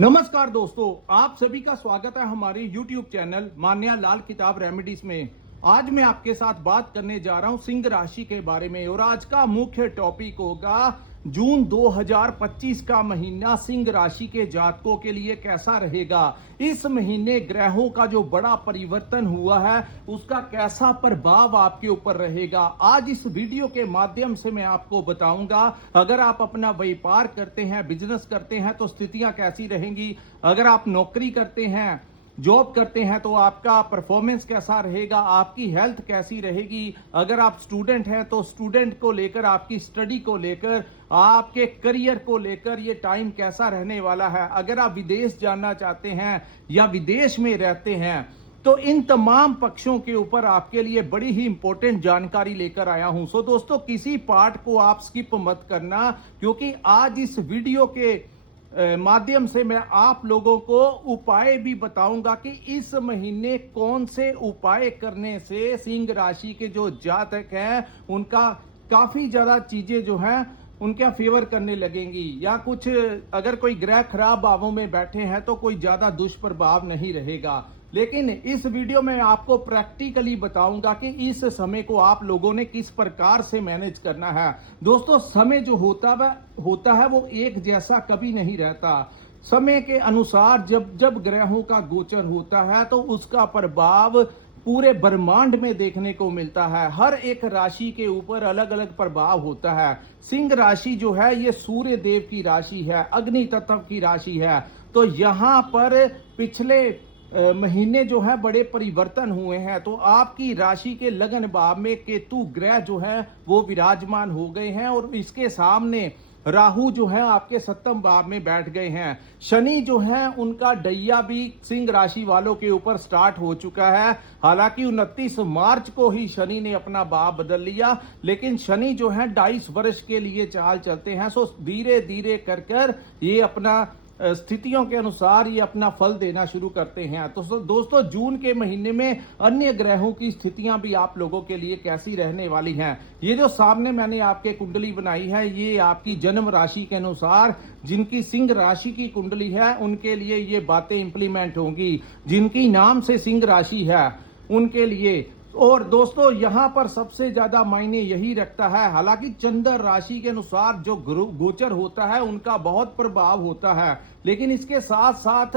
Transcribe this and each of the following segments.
नमस्कार दोस्तों, आप सभी का स्वागत है हमारे YouTube चैनल मान्या लाल किताब रेमेडीज में। आज मैं आपके साथ बात करने जा रहा हूं सिंह राशि के बारे में और आज का मुख्य टॉपिक होगा जून 2025 का महीना सिंह राशि के जातकों के लिए कैसा रहेगा। इस महीने ग्रहों का जो बड़ा परिवर्तन हुआ है उसका कैसा प्रभाव आपके ऊपर रहेगा। आज इस वीडियो के माध्यम से मैं आपको बताऊंगा, अगर आप अपना व्यापार करते हैं, बिजनेस करते हैं तो स्थितियां कैसी रहेंगी। अगर आप नौकरी करते हैं, जॉब करते हैं तो आपका परफॉर्मेंस कैसा रहेगा, आपकी हेल्थ कैसी रहेगी। अगर आप स्टूडेंट हैं तो स्टूडेंट को लेकर, आपकी स्टडी को लेकर, आपके करियर को लेकर ये टाइम कैसा रहने वाला है। अगर आप विदेश जाना चाहते हैं या विदेश में रहते हैं तो इन तमाम पक्षों के ऊपर आपके लिए बड़ी ही इंपॉर्टेंट जानकारी लेकर आया हूं। सो दोस्तों, किसी पार्ट को आप स्किप मत करना, क्योंकि आज इस वीडियो के माध्यम से मैं आप लोगों को उपाय भी बताऊंगा कि इस महीने कौन से उपाय करने से सिंह राशि के जो जातक हैं उनका काफी ज्यादा चीजें जो हैं उनका फेवर करने लगेंगी, या कुछ अगर कोई ग्रह खराब भावों में बैठे हैं तो कोई ज्यादा दुष्प्रभाव नहीं रहेगा। लेकिन इस वीडियो में आपको प्रैक्टिकली बताऊंगा कि इस समय को आप लोगों ने किस प्रकार से मैनेज करना है। दोस्तों, समय जो होता है वो एक जैसा कभी नहीं रहता। समय के अनुसार जब ग्रहों का गोचर होता है तो उसका प्रभाव पूरे ब्रह्मांड में देखने को मिलता है। हर एक राशि के ऊपर अलग अलग प्रभाव होता है। सिंह राशि जो है ये सूर्य देव की राशि है, अग्नि तत्व की राशि है। तो यहाँ पर पिछले महीने जो है बड़े परिवर्तन हुए हैं। तो आपकी राशि के लगन भाव में केतु ग्रह जो है वो विराजमान हो गए हैं और इसके सामने राहु जो है आपके सप्तम भाव में बैठ गए हैं। शनि जो है उनका डैया भी सिंह राशि वालों के ऊपर स्टार्ट हो चुका है। हालांकि 29 मार्च को ही शनि ने अपना भाव बदल लिया, लेकिन शनि जो है 22 वर्ष के लिए चाल चलते हैं। सो धीरे धीरे कर ये अपना स्थितियों के अनुसार ये अपना फल देना शुरू करते हैं। तो दोस्तों, जून के महीने में अन्य ग्रहों की स्थितियां भी आप लोगों के लिए कैसी रहने वाली हैं। ये जो सामने मैंने आपके कुंडली बनाई है ये आपकी जन्म राशि के अनुसार, जिनकी सिंह राशि की कुंडली है उनके लिए ये बातें इंप्लीमेंट होंगी। जिनकी नाम से सिंह राशि है उनके लिए। और दोस्तों, यहां पर सबसे ज्यादा मायने यही रखता है, हालांकि चंद्र राशि के अनुसार जो गोचर होता है उनका बहुत प्रभाव होता है, लेकिन इसके साथ साथ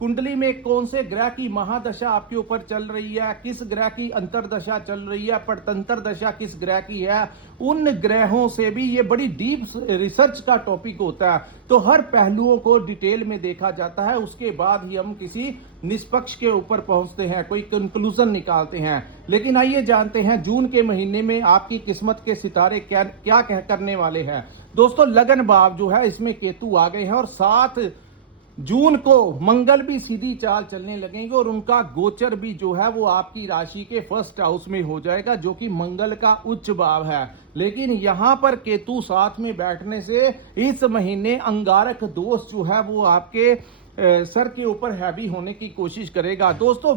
कुंडली में कौन से ग्रह की महादशा आपके ऊपर चल रही है, किस ग्रह की अंतरदशा चल रही है, पटतंत्र दशा किस ग्रह की है, उन ग्रहों से भी ये बड़ी डीप रिसर्च का टॉपिक होता है। तो हर पहलुओं को डिटेल में देखा जाता है, उसके बाद ही हम किसी निष्पक्ष के ऊपर पहुंचते हैं, कोई कंक्लूजन निकालते हैं। लेकिन आइए जानते हैं जून के महीने में आपकी किस्मत के सितारे क्या करने वाले हैं। दोस्तों, लगन भाव जो है इसमें केतु आ गए हैं और 7 जून को मंगल भी सीधी चाल चलने लगेंगे और उनका गोचर भी जो है वो आपकी राशि के फर्स्ट हाउस में हो जाएगा, जो कि मंगल का उच्च भाव है। लेकिन यहां पर केतु साथ में बैठने से इस महीने अंगारक दोष जो है वो आपके सर के ऊपर हैवी होने की कोशिश करेगा। दोस्तों,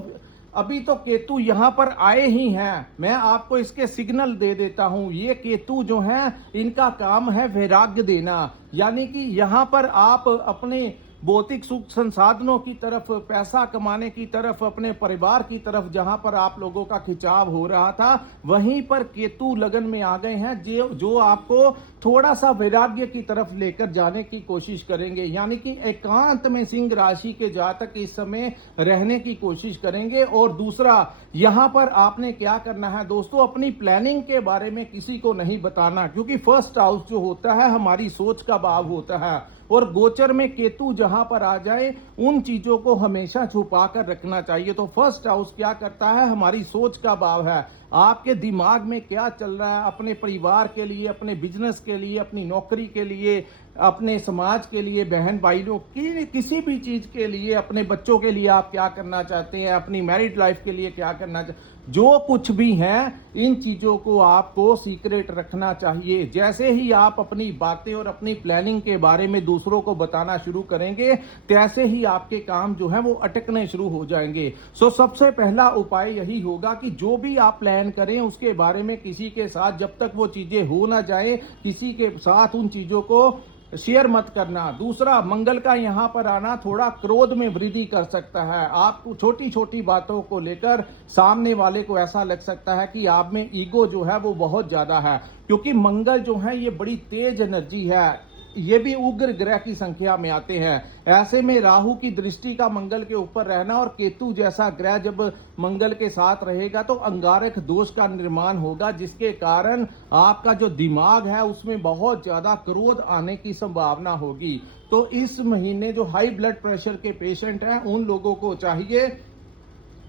अभी तो केतु यहां पर आए ही हैं, मैं आपको इसके सिग्नल दे देता हूं। ये केतु जो हैं इनका काम है वैराग्य देना, यानी कि यहां पर आप अपने भौतिक सुख संसाधनों की तरफ, पैसा कमाने की तरफ, अपने परिवार की तरफ जहां पर आप लोगों का खिंचाव हो रहा था, वहीं पर केतु लगन में आ गए हैं जो आपको थोड़ा सा वैराग्य की तरफ लेकर जाने की कोशिश करेंगे। यानी कि एकांत में सिंह राशि के जातक इस समय रहने की कोशिश करेंगे। और दूसरा, यहां पर आपने क्या करना है दोस्तों, अपनी प्लानिंग के बारे में किसी को नहीं बताना, क्योंकि फर्स्ट हाउस जो होता है हमारी सोच का भाव होता है और गोचर में केतु जहां पर आ जाए उन चीजों को हमेशा छुपा कर रखना चाहिए। तो फर्स्ट हाउस क्या करता है, हमारी सोच का भाव है। आपके दिमाग में क्या चल रहा है अपने परिवार के लिए, अपने बिजनेस के लिए, अपनी नौकरी के लिए, अपने समाज के लिए, बहन भाइयों की किसी भी चीज के लिए, अपने बच्चों के लिए आप क्या करना चाहते हैं, अपनी मैरिड लाइफ के लिए क्या करना चाहते हैं। जो कुछ भी है इन चीजों को आपको सीक्रेट रखना चाहिए। जैसे ही आप अपनी बातें और अपनी प्लानिंग के बारे में दूसरों को बताना शुरू करेंगे, तैसे ही आपके काम जो है वो अटकने शुरू हो जाएंगे। सो सबसे पहला उपाय यही होगा कि जो भी आप प्लान करें उसके बारे में किसी के साथ जब तक वो चीजें हो ना जाए, किसी के साथ उन चीजों को शेयर मत करना। दूसरा, मंगल का यहां पर आना थोड़ा क्रोध में वृद्धि कर सकता है। आपको छोटी छोटी बातों को लेकर सामने वाले को ऐसा लग सकता है कि आप में ईगो जो है वो बहुत ज्यादा है, क्योंकि मंगल जो है ये बड़ी तेज एनर्जी है, ये भी उग्र ग्रह की संख्या में आते हैं। ऐसे में राहु की दृष्टि का मंगल के ऊपर रहना और केतु जैसा ग्रह जब मंगल के साथ रहेगा तो अंगारक दोष का निर्माण होगा, जिसके कारण आपका जो दिमाग है उसमें बहुत ज्यादा क्रोध आने की संभावना होगी। तो इस महीने जो हाई ब्लड प्रेशर के पेशेंट हैं उन लोगों को चाहिए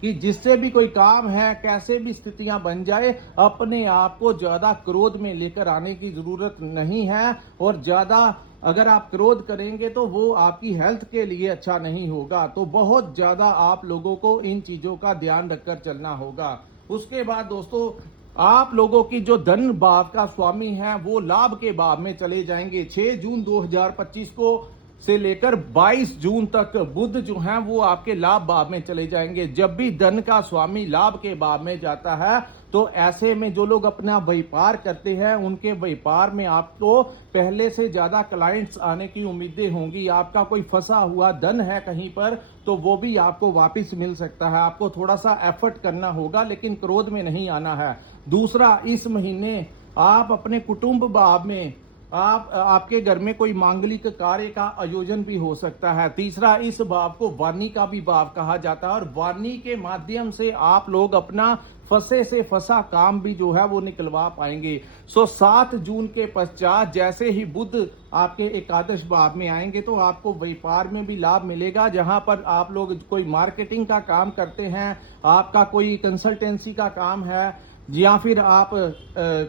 कि जिससे भी कोई काम है, कैसे भी स्थितियां बन जाए, अपने आप को ज्यादा क्रोध में लेकर आने की जरूरत नहीं है। और ज्यादा अगर आप क्रोध करेंगे तो वो आपकी हेल्थ के लिए अच्छा नहीं होगा। तो बहुत ज्यादा आप लोगों को इन चीजों का ध्यान रखकर चलना होगा। उसके बाद दोस्तों, आप लोगों की जो धन भाव का स्वामी है वो लाभ के भाव में चले जाएंगे। 6 जून 2025 को से लेकर 22 जून तक बुध जो है वो आपके लाभ भाव में चले जाएंगे। जब भी धन का स्वामी लाभ के भाव में जाता है तो ऐसे में जो लोग अपना व्यापार करते हैं उनके व्यापार में आपको पहले से ज्यादा क्लाइंट्स आने की उम्मीदें होंगी। आपका कोई फंसा हुआ धन है कहीं पर तो वो भी आपको वापस मिल सकता है। आपको थोड़ा सा एफर्ट करना होगा, लेकिन क्रोध में नहीं आना है। दूसरा, इस महीने आप अपने कुटुंब भाव में आपके घर में कोई मांगलिक कार्य का आयोजन भी हो सकता है। तीसरा, इस भाव को वाणी का भी भाव कहा जाता है और वाणी के माध्यम से आप लोग अपना फंसे से फंसा काम भी जो है वो निकलवा पाएंगे। 7 जून के पश्चात जैसे ही बुध आपके एकादश भाव में आएंगे तो आपको व्यापार में भी लाभ मिलेगा। जहां पर आप लोग कोई मार्केटिंग का काम करते हैं, आपका कोई कंसल्टेंसी का काम है, या फिर आप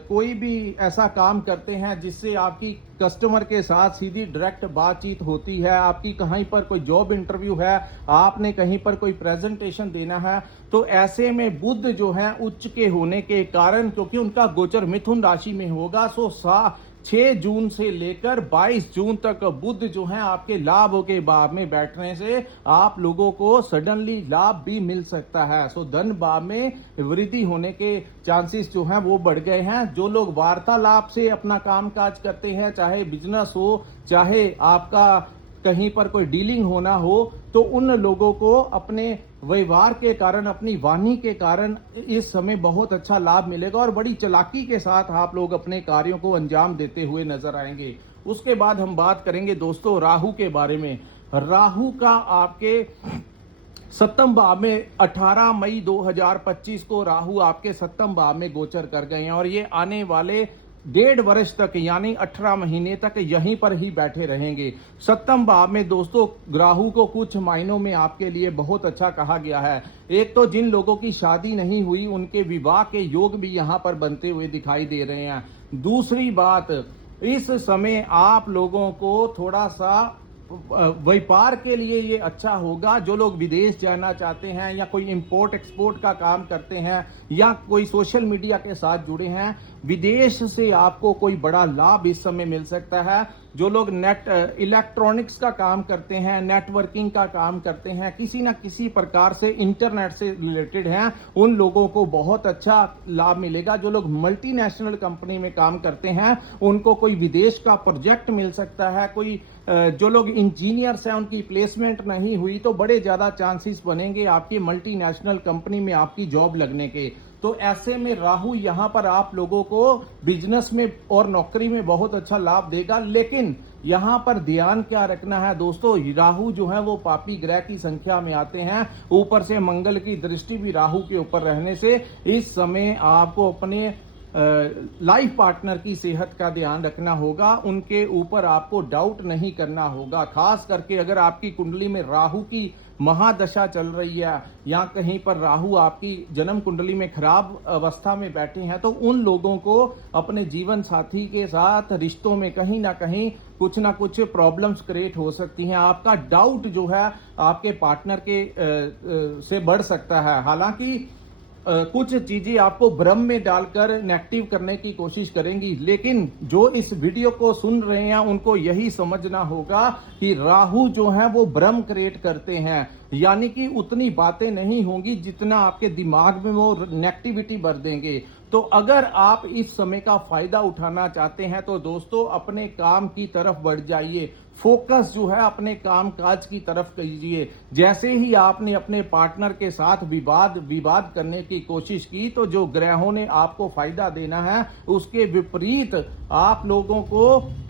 कोई भी ऐसा काम करते हैं जिससे आपकी कस्टमर के साथ सीधी डायरेक्ट बातचीत होती है, आपकी कहीं पर कोई जॉब इंटरव्यू है, आपने कहीं पर कोई प्रेजेंटेशन देना है, तो ऐसे में बुध जो है उच्च के होने के कारण, क्योंकि उनका गोचर मिथुन राशि में होगा, 6 जून से लेकर 22 जून तक बुध जो है आपके लाभ के भाव में बैठने से आप लोगों को सडनली लाभ भी मिल सकता है। धन भाव में वृद्धि होने के चांसेस जो हैं वो बढ़ गए हैं। जो लोग वार्तालाप से अपना कामकाज करते हैं, चाहे बिजनेस हो, चाहे आपका कहीं पर कोई डीलिंग होना हो, तो उन लोगों को अपने व्यवहार के कारण, अपनी वाणी के कारण इस समय बहुत अच्छा लाभ मिलेगा और बड़ी चालाकी के साथ आप लोग अपने कार्यों को अंजाम देते हुए नजर आएंगे। उसके बाद हम बात करेंगे दोस्तों राहु के बारे में। राहु का आपके सप्तम भाव में 18 मई 2025 को राहु आपके सप्तम भाव में गोचर कर गए हैं और ये आने वाले 1.5 वर्ष तक यानी 18 महीने तक यहीं पर ही बैठे रहेंगे। सप्तम भाव में दोस्तों राहु को कुछ मायनों में आपके लिए बहुत अच्छा कहा गया है। एक तो जिन लोगों की शादी नहीं हुई उनके विवाह के योग भी यहां पर बनते हुए दिखाई दे रहे हैं। दूसरी बात, इस समय आप लोगों को थोड़ा सा व्यापार के लिए ये अच्छा होगा। जो लोग विदेश जाना चाहते हैं या कोई इंपोर्ट एक्सपोर्ट का काम करते हैं या कोई सोशल मीडिया के साथ जुड़े हैं, विदेश से आपको कोई बड़ा लाभ इस समय मिल सकता है। जो लोग इलेक्ट्रॉनिक्स का काम करते हैं, नेटवर्किंग का काम करते हैं, किसी ना किसी प्रकार से इंटरनेट से रिलेटेड हैं, उन लोगों को बहुत अच्छा लाभ मिलेगा। जो लोग मल्टीनेशनल कंपनी में काम करते हैं उनको कोई विदेश का प्रोजेक्ट मिल सकता है। कोई जो लोग इंजीनियर्स हैं उनकी प्लेसमेंट नहीं हुई तो बड़े ज्यादा चांसेस बनेंगे आपकी मल्टीनेशनल कंपनी में आपकी जॉब लगने के। तो ऐसे में राहु यहां पर आप लोगों को बिजनेस में और नौकरी में बहुत अच्छा लाभ देगा। लेकिन यहां पर ध्यान क्या रखना है दोस्तों, राहु जो है वो पापी ग्रह की संख्या में आते हैं, ऊपर से मंगल की दृष्टि भी राहु के ऊपर रहने से इस समय आपको अपने लाइफ पार्टनर की सेहत का ध्यान रखना होगा। उनके ऊपर आपको डाउट नहीं करना होगा। खास करके अगर आपकी कुंडली में राहु की महादशा चल रही है या कहीं पर राहु आपकी जन्म कुंडली में खराब अवस्था में बैठे हैं तो उन लोगों को अपने जीवन साथी के साथ रिश्तों में कहीं ना कहीं कुछ ना कुछ प्रॉब्लम्स क्रिएट हो सकती हैं। आपका डाउट जो है आपके पार्टनर के से बढ़ सकता है। हालांकि कुछ चीजें आपको भ्रम में डालकर नेगेटिव करने की कोशिश करेंगी। लेकिन जो इस वीडियो को सुन रहे हैं उनको यही समझना होगा कि राहु जो है वो भ्रम क्रिएट करते हैं, यानी कि उतनी बातें नहीं होंगी जितना आपके दिमाग में वो नेगेटिविटी भर देंगे। तो अगर आप इस समय का फायदा उठाना चाहते हैं तो दोस्तों अपने काम की तरफ बढ़ जाइए, फोकस जो है अपने काम काज की तरफ कीजिए। जैसे ही आपने अपने पार्टनर के साथ विवाद करने की कोशिश की तो जो ग्रहों ने आपको फायदा देना है उसके विपरीत आप लोगों को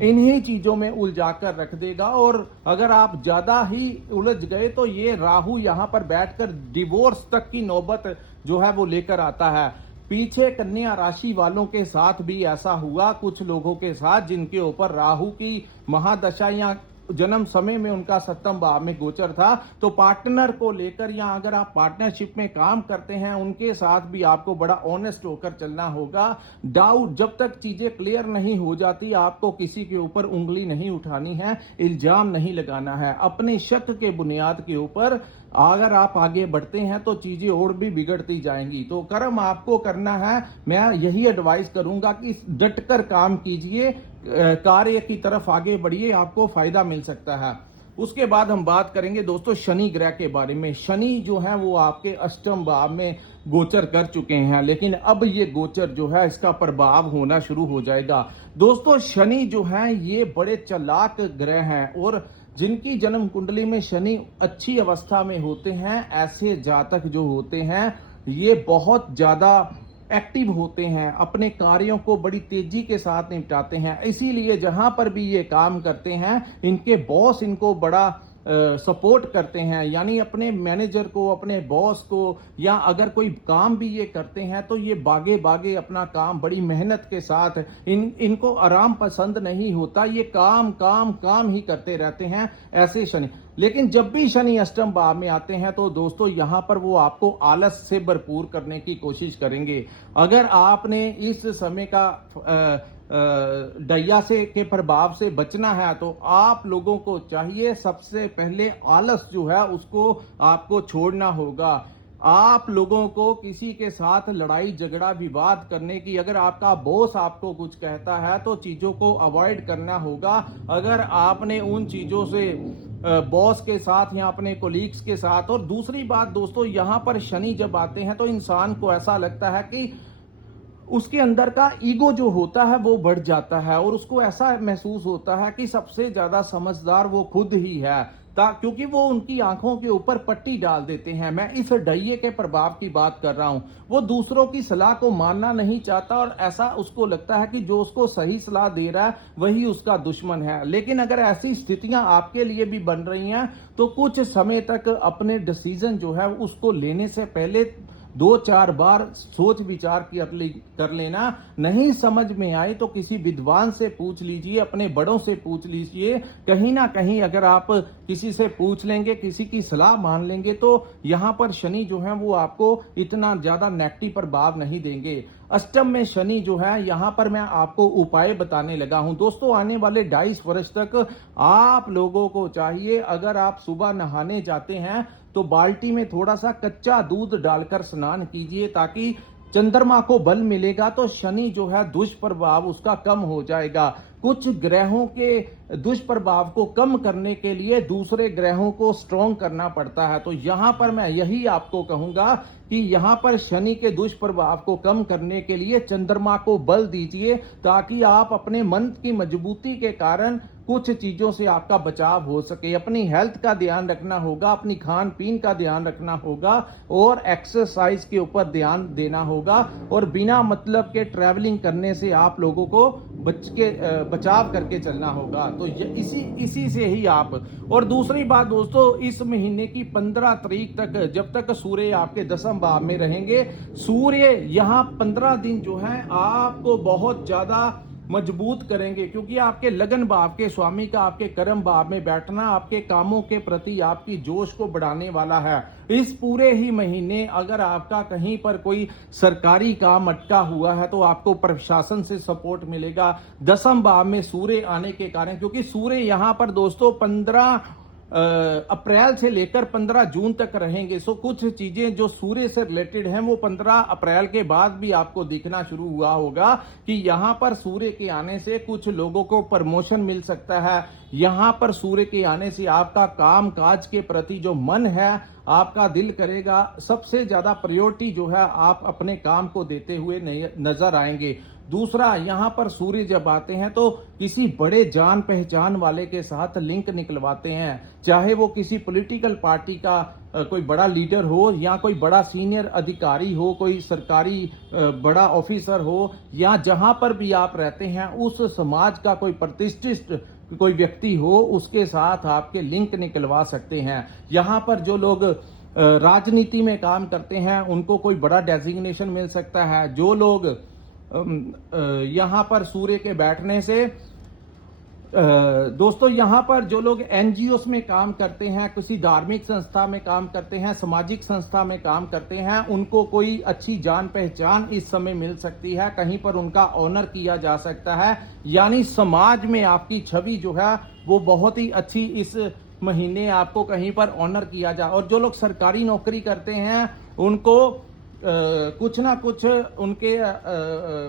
इन्हीं चीजों में उलझाकर रख देगा। और अगर आप ज्यादा ही उलझ गए तो ये राहु यहां पर बैठकर डिवोर्स तक की नौबत जो है वो लेकर आता है। पीछे कन्या राशि वालों के साथ भी ऐसा हुआ, कुछ लोगों के साथ जिनके ऊपर राहु की महादशा या जन्म समय में उनका सप्तम भाव में गोचर था। तो पार्टनर को लेकर या अगर आप पार्टनरशिप में काम करते हैं उनके साथ भी आपको बड़ा ऑनेस्ट होकर चलना होगा। डाउट जब तक चीजें क्लियर नहीं हो जाती आपको किसी के ऊपर उंगली नहीं उठानी है, इल्जाम नहीं लगाना है। अपने शक के बुनियाद के ऊपर अगर आप आगे बढ़ते हैं तो चीजें और भी बिगड़ती जाएंगी। तो कर्म आपको करना है। मैं यही एडवाइस करूंगा कि डटकर काम कीजिए, कार्य की तरफ आगे बढ़िए, आपको फायदा मिल सकता है। उसके बाद हम बात करेंगे दोस्तों शनि ग्रह के बारे में। शनि जो है वो आपके अष्टम भाव में गोचर कर चुके हैं, लेकिन अब ये गोचर जो है इसका प्रभाव होना शुरू हो जाएगा। दोस्तों शनि जो है ये बड़े चालाक ग्रह हैं और जिनकी जन्म कुंडली में शनि अच्छी अवस्था में होते हैं ऐसे जातक जो होते हैं ये बहुत ज्यादा एक्टिव होते हैं, अपने कार्यों को बड़ी तेजी के साथ निपटाते हैं। इसीलिए जहां पर भी ये काम करते हैं इनके बॉस इनको बड़ा सपोर्ट करते हैं, यानी अपने मैनेजर को, अपने बॉस को, या अगर कोई काम भी ये करते हैं तो ये बागे बागे अपना काम बड़ी मेहनत के साथ, इनको आराम पसंद नहीं होता, ये काम काम काम ही करते रहते हैं ऐसे शनि। लेकिन जब भी शनि अष्टम भाव में आते हैं तो दोस्तों यहां पर वो आपको आलस से भरपूर करने की कोशिश करेंगे। अगर आपने इस समय का डैया से के प्रभाव से बचना है तो आप लोगों को चाहिए सबसे पहले आलस जो है उसको आपको छोड़ना होगा। आप लोगों को किसी के साथ लड़ाई झगड़ा विवाद करने की, अगर आपका बॉस आपको कुछ कहता है तो चीजों को अवॉइड करना होगा। अगर आपने उन चीजों से बॉस के साथ या अपने कोलीग्स के साथ, और दूसरी बात दोस्तों यहां पर शनि जब आते हैं तो इंसान को ऐसा लगता है कि उसके अंदर का ईगो जो होता है वो बढ़ जाता है और उसको ऐसा महसूस होता है कि सबसे ज्यादा समझदार वो खुद ही है, क्योंकि वो उनकी आंखों के ऊपर पट्टी डाल देते हैं। मैं इस डैये के प्रभाव की बात कर रहा हूं। वो दूसरों की सलाह को मानना नहीं चाहता और ऐसा उसको लगता है कि जो उसको सही सलाह दे रहा है वही उसका दुश्मन है। लेकिन अगर ऐसी स्थितियां आपके लिए भी बन रही हैं तो कुछ समय तक अपने डिसीजन जो है उसको लेने से पहले 2-4 बार सोच विचार कर लेना। नहीं समझ में आए तो किसी विद्वान से पूछ लीजिए, अपने बड़ों से पूछ लीजिए। कहीं ना कहीं अगर आप किसी से पूछ लेंगे, किसी की सलाह मान लेंगे तो यहां पर शनि जो है वो आपको इतना ज्यादा नेगेटिव प्रभाव नहीं देंगे। अष्टम में शनि जो है यहां पर मैं आपको उपाय बताने लगा हूं। दोस्तों आने वाले 2.5 वर्ष तक आप लोगों को चाहिए, अगर आप सुबह नहाने जाते हैं तो बाल्टी में थोड़ा सा कच्चा दूध डालकर स्नान कीजिए, ताकि चंद्रमा को बल मिलेगा तो शनि जो है दुष्प्रभाव उसका कम हो जाएगा। कुछ ग्रहों के दुष्प्रभाव को कम करने के लिए दूसरे ग्रहों को स्ट्रॉन्ग करना पड़ता है। तो यहां पर मैं यही आपको कहूंगा कि यहां पर शनि के दुष्प्रभाव को कम करने के लिए चंद्रमा को बल दीजिए, ताकि आप अपने मन की मजबूती के कारण कुछ चीजों से आपका बचाव हो सके। अपनी हेल्थ का ध्यान रखना होगा, अपनी खान पीन का ध्यान रखना होगा और एक्सरसाइज के ऊपर ध्यान देना होगा। और बिना मतलब के ट्रैवलिंग करने से आप लोगों को बचाव करके चलना होगा। तो इसी से ही आप। और दूसरी बात दोस्तों, इस महीने की 15 तारीख तक जब तक सूर्य आपके 10वें भाव में रहेंगे, सूर्य यहाँ 15 दिन जो है आपको बहुत ज्यादा मजबूत करेंगे, क्योंकि आपके लगन भाव के स्वामी का आपके कर्म भाव में बैठना आपके कामों के प्रति आपकी जोश को बढ़ाने वाला है। इस पूरे ही महीने अगर आपका कहीं पर कोई सरकारी काम अटका हुआ है तो आपको प्रशासन से सपोर्ट मिलेगा। 10वें भाव में सूर्य आने के कारण, क्योंकि सूर्य यहाँ पर दोस्तों 15 अप्रैल से लेकर 15 जून तक रहेंगे। सो कुछ चीजें जो सूर्य से रिलेटेड हैं वो 15 अप्रैल के बाद भी आपको दिखना शुरू हुआ होगा कि यहां पर सूर्य के आने से कुछ लोगों को प्रमोशन मिल सकता है। यहां पर सूर्य के आने से आपका काम काज के प्रति जो मन है, आपका दिल करेगा सबसे ज्यादा प्रायोरिटी जो है आप अपने काम को देते हुए नजर आएंगे। दूसरा, यहां पर सूर्य जब आते हैं तो किसी बड़े जान पहचान वाले के साथ लिंक निकलवाते हैं, चाहे वो किसी पॉलिटिकल पार्टी का कोई बड़ा लीडर हो या कोई बड़ा सीनियर अधिकारी हो, कोई सरकारी बड़ा ऑफिसर हो, या जहां पर भी आप रहते हैं उस समाज का कोई प्रतिष्ठित कोई व्यक्ति हो, उसके साथ आपके लिंक निकलवा सकते हैं। यहां पर जो लोग राजनीति में काम करते हैं उनको कोई बड़ा डेजिग्नेशन मिल सकता है। जो लोग यहां पर सूर्य के बैठने से दोस्तों, यहां पर जो लोग एनजीओस में काम करते हैं, किसी धार्मिक संस्था में काम करते हैं, सामाजिक संस्था में काम करते हैं, उनको कोई अच्छी जान पहचान इस समय मिल सकती है, कहीं पर उनका ऑनर किया जा सकता है। यानी समाज में आपकी छवि जो है वो बहुत ही अच्छी इस महीने आपको कहीं पर ऑनर किया जा। और जो लोग सरकारी नौकरी करते हैं उनको कुछ ना कुछ उनके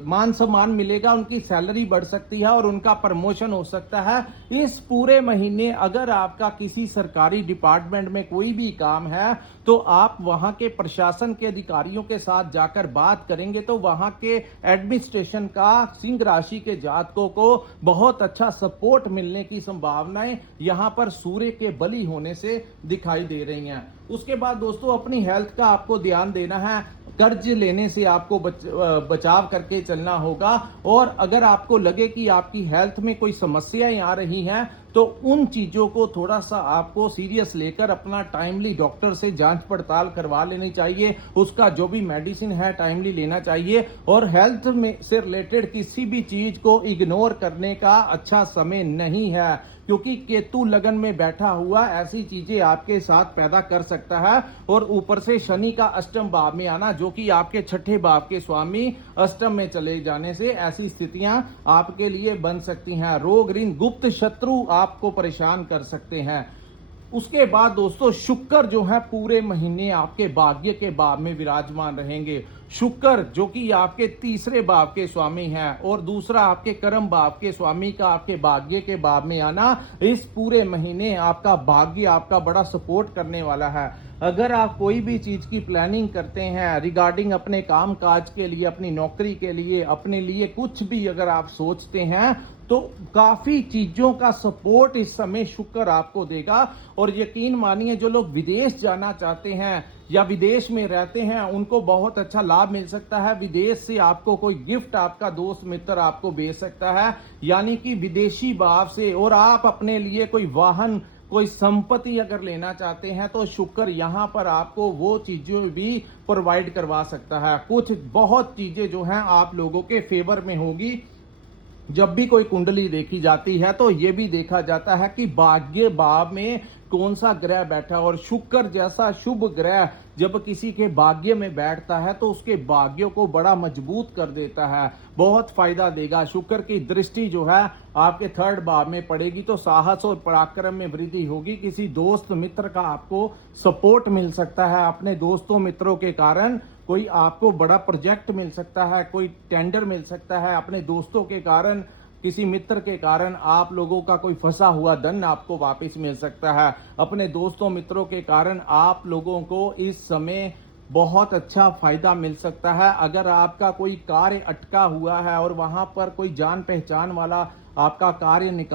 मान सम्मान मिलेगा, उनकी सैलरी बढ़ सकती है और उनका प्रमोशन हो सकता है। इस पूरे महीने अगर आपका किसी सरकारी डिपार्टमेंट में कोई भी काम है तो आप वहां के प्रशासन के अधिकारियों के साथ जाकर बात करेंगे तो वहां के एडमिनिस्ट्रेशन का सिंह राशि के जातकों को बहुत अच्छा सपोर्ट मिलने की संभावनाएं यहां पर सूर्य के बलि होने से दिखाई दे रही हैं। उसके बाद दोस्तों, अपनी हेल्थ का आपको ध्यान देना है। कर्ज लेने से आपको बचाव करके चलना होगा। और अगर आपको लगे कि आपकी हेल्थ में कोई समस्याएं आ रही हैं तो उन चीजों को थोड़ा सा आपको सीरियस लेकर अपना टाइमली डॉक्टर से जांच पड़ताल करवा लेनी चाहिए। उसका जो भी मेडिसिन है टाइमली लेना चाहिए। और हेल्थ में से रिलेटेड किसी भी चीज को इग्नोर करने का अच्छा समय नहीं है, क्योंकि केतु लगन में बैठा हुआ ऐसी चीजें आपके साथ पैदा कर सकता है। और ऊपर से शनि का अष्टम भाव में आना, जो कि आपके छठे भाव के स्वामी, अष्टम में चले जाने से ऐसी स्थितियां आपके लिए बन सकती हैं। रोग ऋण गुप्त शत्रु आपको परेशान कर सकते हैं। उसके बाद दोस्तों, शुक्र जो है पूरे महीने आपके भाग्य के भाव में विराजमान रहेंगे। शुक्र जो कि आपके तीसरे भाव के स्वामी हैं और दूसरा आपके कर्म भाव के स्वामी का आपके भाग्य के भाव में आना इस पूरे महीने आपका भाग्य आपका बड़ा सपोर्ट करने वाला है। अगर आप कोई भी चीज की प्लानिंग करते हैं रिगार्डिंग अपने काम काज के लिए, अपनी नौकरी के लिए, अपने लिए कुछ भी अगर आप सोचते हैं तो काफी चीजों का सपोर्ट इस समय शुक्र आपको देगा। और यकीन मानिए, जो लोग विदेश जाना चाहते हैं या विदेश में रहते हैं उनको बहुत अच्छा लाभ मिल सकता है। विदेश से आपको कोई गिफ्ट आपका दोस्त मित्र आपको भेज सकता है, यानी कि विदेशी भाव से। और आप अपने लिए कोई वाहन, कोई संपत्ति अगर लेना चाहते हैं तो शुक्र यहां पर आपको वो चीजें भी प्रोवाइड करवा सकता है। कुछ बहुत चीजें जो हैं आप लोगों के फेवर में होगी। जब भी कोई कुंडली देखी जाती है तो यह भी देखा जाता है कि भाग्य भाव में कौन सा ग्रह बैठा, और शुक्र जैसा शुभ ग्रह जब किसी के भाग्य में बैठता है तो उसके भाग्य को बड़ा मजबूत कर देता है, बहुत फायदा देगा। शुक्र की दृष्टि जो है आपके थर्ड भाव में पड़ेगी तो साहस और पराक्रम में वृद्धि होगी। किसी दोस्त मित्र का आपको सपोर्ट मिल सकता है। अपने दोस्तों मित्रों के कारण कोई आपको बड़ा प्रोजेक्ट मिल सकता है, कोई टेंडर मिल सकता है। अपने दोस्तों के कारण, किसी मित्र के कारण आप लोगों का कोई फंसा हुआ धन आपको वापस मिल सकता है। अपने दोस्तों मित्रों के कारण आप लोगों को इस समय बहुत अच्छा फायदा मिल सकता है। अगर आपका कोई कार्य अटका हुआ है और वहां पर कोई जान पहचान वाला आपका कार्य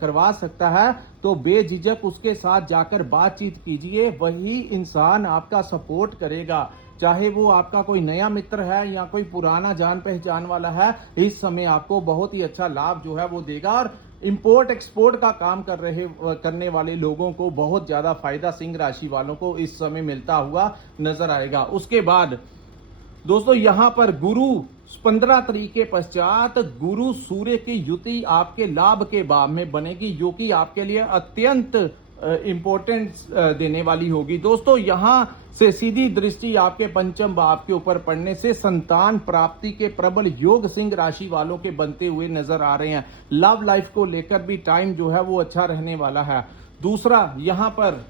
करवा सकता है तो बेझिझक उसके साथ जाकर बातचीत कीजिए, वही इंसान आपका सपोर्ट करेगा। चाहे वो आपका कोई नया मित्र है या कोई पुराना जान पहचान वाला है, इस समय आपको बहुत ही अच्छा लाभ जो है वो देगा। और इंपोर्ट एक्सपोर्ट का काम करने वाले लोगों को बहुत ज्यादा फायदा सिंह राशि वालों को इस समय मिलता हुआ नजर आएगा। उसके बाद दोस्तों, यहां पर गुरु 15 तारीख के पश्चात गुरु सूर्य की युति आपके लाभ के भाव में बनेगी, जो कि आपके लिए अत्यंत इंपॉर्टेंस देने वाली होगी। दोस्तों यहां से सीधी दृष्टि आपके पंचम भाव के ऊपर पड़ने से संतान प्राप्ति के प्रबल योग सिंह राशि वालों के बनते हुए नजर आ रहे हैं। लव लाइफ को लेकर भी टाइम जो है वो अच्छा रहने वाला है। दूसरा, यहां पर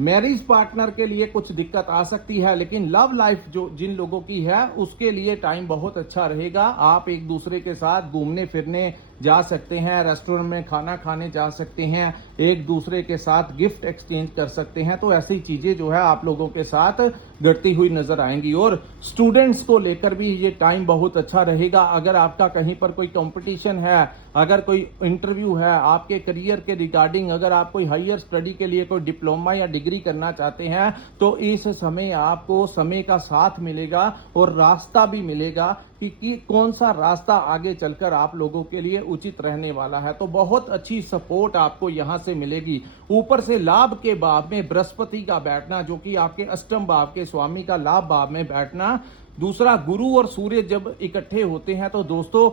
मैरिज पार्टनर के लिए कुछ दिक्कत आ सकती है, लेकिन लव लाइफ जो जिन लोगों की है उसके लिए टाइम बहुत अच्छा रहेगा। आप एक दूसरे के साथ घूमने फिरने जा सकते हैं, रेस्टोरेंट में खाना खाने जा सकते हैं, एक दूसरे के साथ गिफ्ट एक्सचेंज कर सकते हैं। तो ऐसी चीजें जो है आप लोगों के साथ घटती हुई नजर आएंगी। और स्टूडेंट्स को लेकर भी ये टाइम बहुत अच्छा रहेगा। अगर आपका कहीं पर कोई कंपटीशन है, अगर कोई इंटरव्यू है आपके करियर के रिगार्डिंग, अगर आप कोई हायर स्टडी के लिए कोई डिप्लोमा या डिग्री करना चाहते हैं, तो इस समय आपको समय का साथ मिलेगा और रास्ता भी मिलेगा कि कौन सा रास्ता आगे चलकर आप लोगों के लिए उचित रहने वाला है। तो बहुत अच्छी सपोर्ट आपको यहां से मिलेगी। ऊपर से लाभ के भाव में बृहस्पति का बैठना, जो कि आपके अष्टम भाव के स्वामी का लाभ भाव में बैठना। दूसरा, गुरु और सूर्य जब इकट्ठे होते हैं तो दोस्तों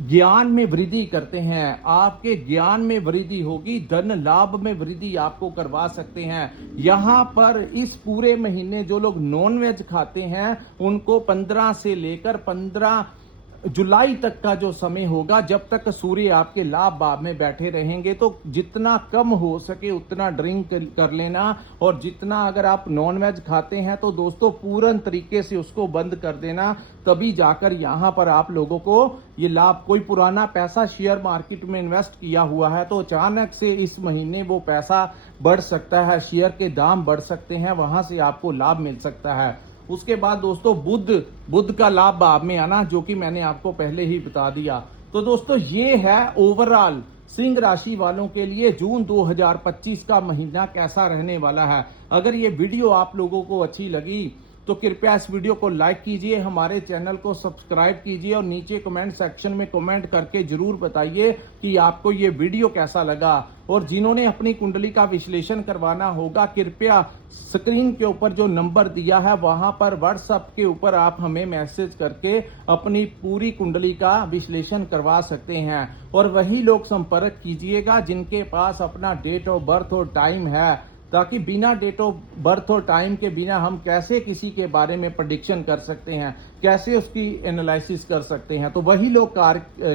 ज्ञान में वृद्धि करते हैं। आपके ज्ञान में वृद्धि होगी, धन लाभ में वृद्धि आपको करवा सकते हैं। यहां पर इस पूरे महीने जो लोग नॉनवेज खाते हैं उनको 15 से लेकर 15 जुलाई तक का जो समय होगा, जब तक सूर्य आपके लाभ भाव में बैठे रहेंगे, तो जितना कम हो सके उतना ड्रिंक कर लेना। और जितना अगर आप नॉनवेज खाते हैं तो दोस्तों पूर्ण तरीके से उसको बंद कर देना, तभी जाकर यहां पर आप लोगों को ये लाभ। कोई पुराना पैसा शेयर मार्केट में इन्वेस्ट किया हुआ है तो अचानक से इस महीने वो पैसा बढ़ सकता है, शेयर के दाम बढ़ सकते हैं, वहां से आपको लाभ मिल सकता है। उसके बाद दोस्तों बुध का लाभ भाव में आना, जो कि मैंने आपको पहले ही बता दिया। तो दोस्तों ये है ओवरऑल सिंह राशि वालों के लिए जून 2025 का महीना कैसा रहने वाला है। अगर ये वीडियो आप लोगों को अच्छी लगी तो कृपया इस वीडियो को लाइक कीजिए, हमारे चैनल को सब्सक्राइब कीजिए और नीचे कमेंट सेक्शन में कमेंट करके जरूर बताइए कि आपको ये वीडियो कैसा लगा। और जिन्होंने अपनी कुंडली का विश्लेषण करवाना होगा, कृपया स्क्रीन के ऊपर जो नंबर दिया है वहां पर व्हाट्सएप के ऊपर आप हमें मैसेज करके अपनी पूरी कुंडली का विश्लेषण करवा सकते हैं। और वही लोग संपर्क कीजिएगा जिनके पास अपना डेट ऑफ बर्थ और टाइम है, ताकि बिना डेट ऑफ बर्थ और टाइम के बिना हम कैसे किसी के बारे में प्रेडिक्शन कर सकते हैं, कैसे उसकी एनालिसिस कर सकते हैं। तो वही लोग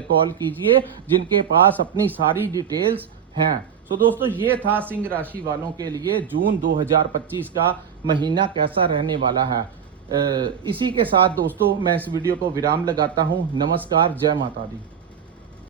कॉल कीजिए जिनके पास अपनी सारी डिटेल्स हैं। तो दोस्तों ये था सिंह राशि वालों के लिए जून 2025 का महीना कैसा रहने वाला है। इसी के साथ दोस्तों मैं इस वीडियो को विराम लगाता हूं। नमस्कार, जय माता दी।